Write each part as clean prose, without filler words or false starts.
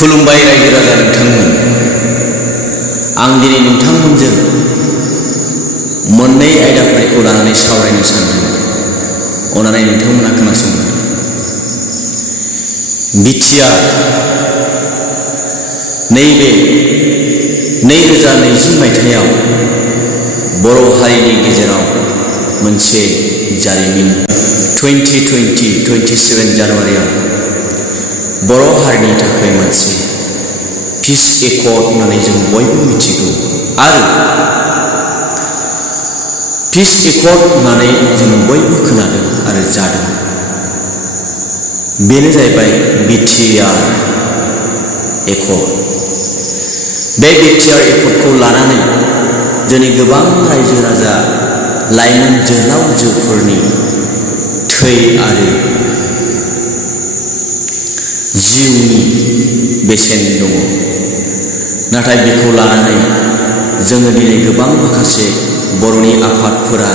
खुलुमबाय रायजो राजा नोंथांमोन। आं दिनै नोंथांमोनजों मोननै आयदाफारिखौ लानानै सावरायनो सानदों। अननानै नोंथांमोना खोनासंदो। बिटिआर नैबे 2020 मायथाइयाव बर' हारिनि गेजेराव मोनसे जारिमिन 27 जानुवारियाव बर' हारिनि थाखाय मोनसे पिस एकर्ड होननानै जों बयबो मिथिगौ आरो पिस एकर्ड होननानै जों बयबो खोनादों आरो जादों। बेनो जाहैबाय बिटिआर एकर्ड। बे बिटिआर एकर्डखौ लानानै जोंनि गोबां रायजो राजा लाइमोन जोहोलावजोफोरनि थै आरो जिउनि बेसेन दङ। नाथाय बेखौ लानानै जोङो दिनै गोबां माखासे बर'नि आफादफोरा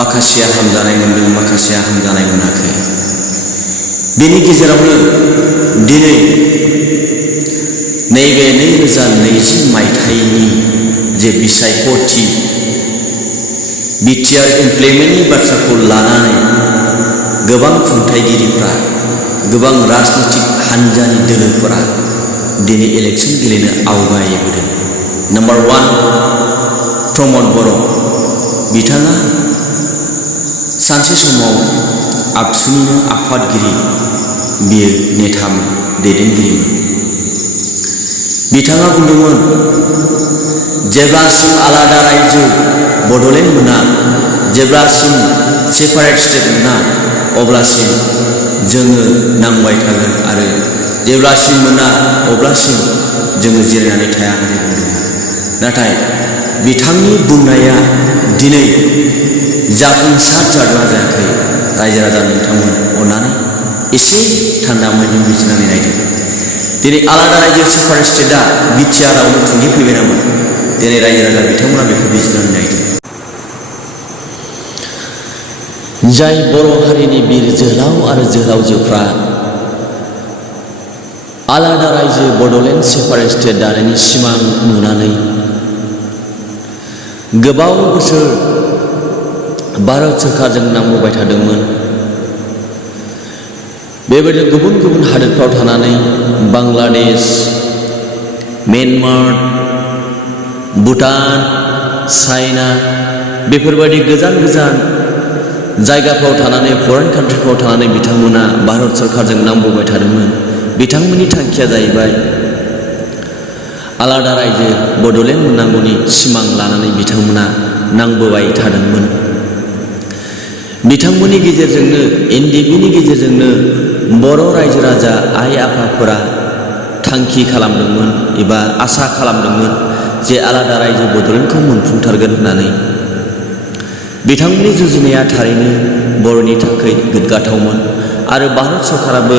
माखासेया हामजानाय मोनदों, माखासेया हामजानाय मोनाखै। बेनि गेजेरावनो दिनै नैबे 2020 मायथाइनि जे बिसायख'थि बिटिआर इमप्लिमेन्टनि बाथ्राखौ लानानै गोबां खुंथायगिरिफ्रा, गोबां राजनितिक हान्जानि दोलोफोरा दिनै इलेक्सन गेलेनो आवगायबोदों। नम्बर 1 प्रमद बर', बिथाङा सानसे समाव आबसुनिनो आफादगिरि, बियो नेतामोन, दैदेनगिरिमोन। बिथाङा बुंदोंमोन, जेब्लासिम आलादा रायजो बड'लेण्ड मोना, जेब्लासिम सेपारेट स्टेट मोना, अब्लासिम जोङो नांबाय थागोन आरो जेब्लासिम मोना अब्लासिम जोङो जिरायनानै थाया होननानै बुंदोंमोन। नाथाय बिथांनि बुंनाया दिनै जाफुंसार जादोंना जायाखै? रायजो राजा नोंथांमोन अननानै एसे थान्दा मोनजों बिजिरनानै नायदो। दिनै आलादा रायजो सेपारेट स्टेटआ बिटिआरआवनो थुंगिफैबाय नामा? दिनै रायजो राजा बिथांमोना बेखौ बिजिरनानै नायदो। जाय बर' हारिनि बिर जोहोलाव आरो जोहोलावजोफ्रा आलादा रायजो बड'लेण्ड सेपारेट स्टेट दानायनि सिमां नुनानै गोबाव बोसोर भारत सोरखारजों नांबोबाय थादोंमोन, बेबायदिनो गुबुन गुबुन हादोरफ्राव थानानै बांलादेश, म्यानमार, भुटान, चाइना बेफोरबायदि गोजान गोजान जायगाफ्राव थानानै, फरेन कान्ट्रिफ्राव थानानै बिथांमोना भारत सोरखारजों नांबोबाय थादोंमोन। बिथांमोननि थांखिया जाहैबाय आलादा रायजो बड'लेण्ड मोननांगौनि सिमां लानानै बिथांमोना नांबोबाय थादोंमोन। बिथांमोननि गेजेरजोंनो, एनडिएफबिनि गेजेरजोंनो बर' रायजो राजा आइ आफाफोरा थांखि खालामदोंमोन एबा आसा खालामदोंमोन जे आलादा रायजो बड'लेण्डखौ मोनफुंथारगोन होननानै। बिथांमोननि जुजिनाया थारैनो बर'नि थाखाय गोग्गाथावमोन आरो भारत सरकाराबो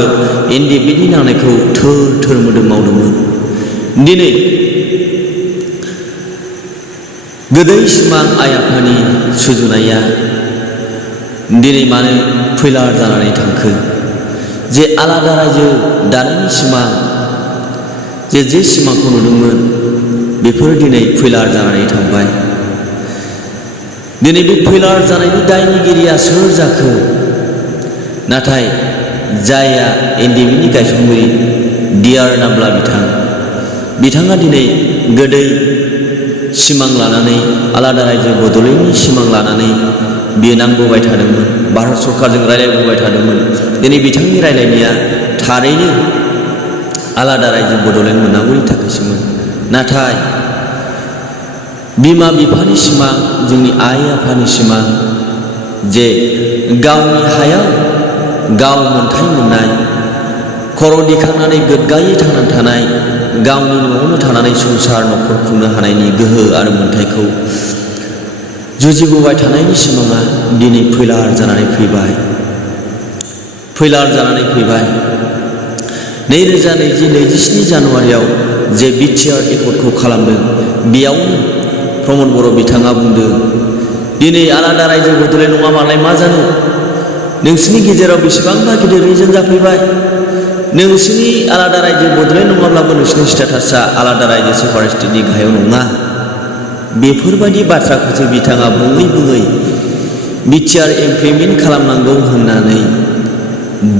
एनडिएफबिनि नांनायखौ थोर थोर मोदोम मावदोंमोन। दिनै गोदै सिमां आइ आफानि सुजुनाया दिनै मानो फैलार जानानै थांखो? जे आलादा रायजो दानायनि सिमां, जे सिमांखौ नुदोंमोन, बेफोरो दिनै फैलार जानानै थांबाय। दिनै बे फैलार जानायनि दायनिगिरिया सोर जाखो? नाथाय जायआ एनडिएफबिनि गायसनगिरि डिआर नाब्ला बिथाङा दिनै गोदै सिमां लानानै, आलादा रायजो बड'लेण्डनि सिमां लानानै बियो नांबोबाय थादोंमोन, भारत सरकारजों रायज्लायबोबाय थादोंमोन। दिनै बिथांनि रायज्लायनाया थारैनो आलादा रायजो बड'लेण्ड मोननांगौनि थाखायसोमोन। नाथाय बिमा बिफानि सिमां, जोंनि आइ आफानि सिमां, जे गावनि हायाव गाव मोनथाय मोननाय, खर' दिखांनानै गोग्गायै थांनानै थानाय, गावनि न'आवनो थानानै संसार न'खर खुंनो हानायनि गोहो आरो मोनथायखौ जुजिबोबाय थानायनि सिमाङा दिनै फैलार जानानै फैबाय। 2027 जानुवारियाव जे बिटिआर एकर्डखौ खालामदों, बेयावनो प्रमद बर' बिथाङा बुंदों, दिनै आलादा रायजो बड'लेण्ड नङाबालाय मा जानो? नोंसिनि गेजेराव बेसेबांबा गिदिर रिजन जाफैबाय, नोंसिनि आलादा रायजो बड'लेण्ड नङाब्लाबो नोंसिनि स्टेटासा आलादा रायजो सेपारेट स्टेटनि गाहायाव नङा। बेफोरबायदि बाथ्राखौसो बिथाङा बुङै बुङै बिटिआर इमप्लिमेन्ट खालामनांगौ होननानै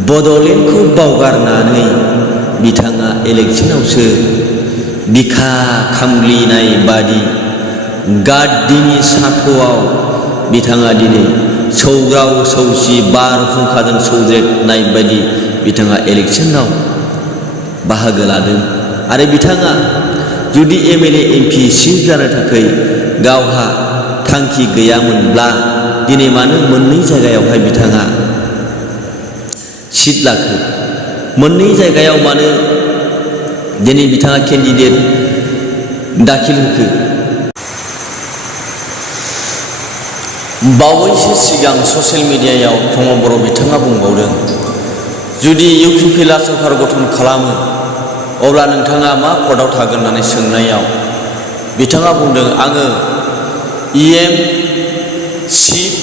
बड'लेण्डखौ बावगारनानै बिथाङा इलेक्सनावसो बिखा खामग्लिनाय बादि गाद्दिनि साथ'आव बिथाङा दिनै सौग्राव सौसि बारहुंखाजों सौज्रेदनाय बायदि बिथाङा इलेक्सनाव बाहागो लादों। आरो बिथाङा जुदि एमएलए एमपि सिट जानो थाखाय गावहा थांखि गैयामोनब्ला दिनै मानो मोननै जायगायावहाय बिथाङा सिट लाखो? मोननै जायगायाव मानो दिनै बिथाङा केन्डिडेट दाखिल होखो? बावैसो सिगां ससियेल मिडियायाव प्रमद बर' बिथाङा बुंबावदों, जुदि इउपिपिएलआ सरकार गठन खालामो अब्ला नोंथाङा मा पदआव थागोन होननानै सोंनायाव बिथाङा बुंदों, आङो इएम चिफ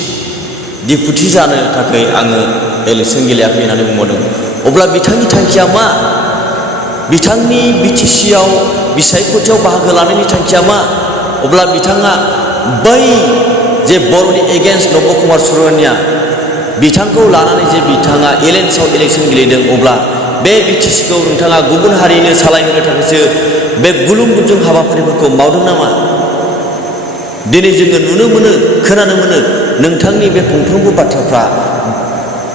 डिपुटि जानो थाखाय आङो इलेक्सन गेलेयाखै होननानै बुंबावदों। अब्ला बिथांनि थांखिया मा? बिथांनि बिटिसिआव बिसायख'थियाव बाहागो लानायनि थांखिया मा? अब्ला बिथाङा बै जे बर'नि एगेन्स्ट नब कुमार सरनिया बिथांखौ लानानै जे बिथाङा एलेन्सआव इलेक्सन गेलेदों, अब्ला बे बिटिसिखौ नोंथाङा गुबुन हारिनो सालायहोनो थाखायसो बे गुलुं गुजुं हाबाफारिफोरखौ मावदों नामा? दिनै जोङो नुनो मोनो, खोनानो मोनो, नोंथांनि बे फंफ्रोमबो बाथ्राफ्रा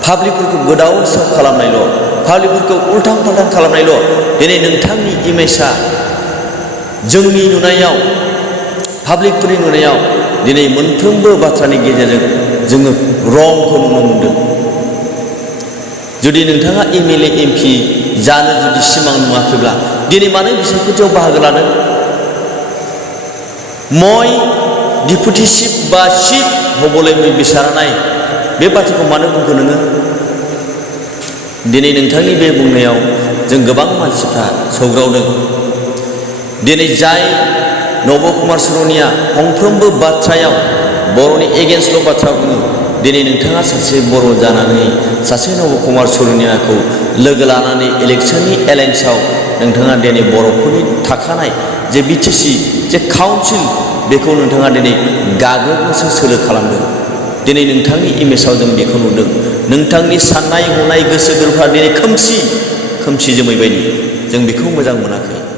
पाब्लिकफोरखौ गोदाव सोराव खालामनायल', पाब्लिकफोरखौ उल्थां फाल्थां खालामनायल'। दिनै नोंथांनि इमेजआ जोंनि नुनायाव, पाब्लिकफोरनि नुनायाव दिनै मोनफ्रोमबो बाथ्रानि गेजेरजों जोङो रंखौ नुनो मोनदों। जुदि नोंथाङा एमएलए एमपि जानो जुदि सिमां नुवाखैब्ला दिनै मानो बिसायख'थियाव बाहागो लादों? মই डिपुटि चिफ बा चिफ हबलै मैं बिसारानाय बे बाथ्राखौ मानो बुंखो नोङो? दिनै नोंथांनि बे बुंनायाव जों गोबां मानसिफ्रा सौग्रावदों। दिनै जाय नब कुमार सरनिया फंफ्रोमबो बाथ्रायाव बर'नि एगेन्स्टल' बाथ्रा बुङो, दिनै नोंथाङा सासे बर' जानानै सासे नब कुमार सरनियाखौ लोगो लानानै इलेक्सननि एलायन्सआव नोंथाङा दिनै बर'फोरनि थाखानाय जे बिटिसि जे काउन्सिल बेखौ नोंथाङा दिनै गाग्लोबनोसो सोलो खालामदों। दिनै नोंथांनि इमेजाव जों बेखौ नुदों। नोंथांनि साननाय हनाय गोसो गोरबोफ्रा दिनै खोमसि जोमै बायदि। जों बेखौ मोजां मोनाखै।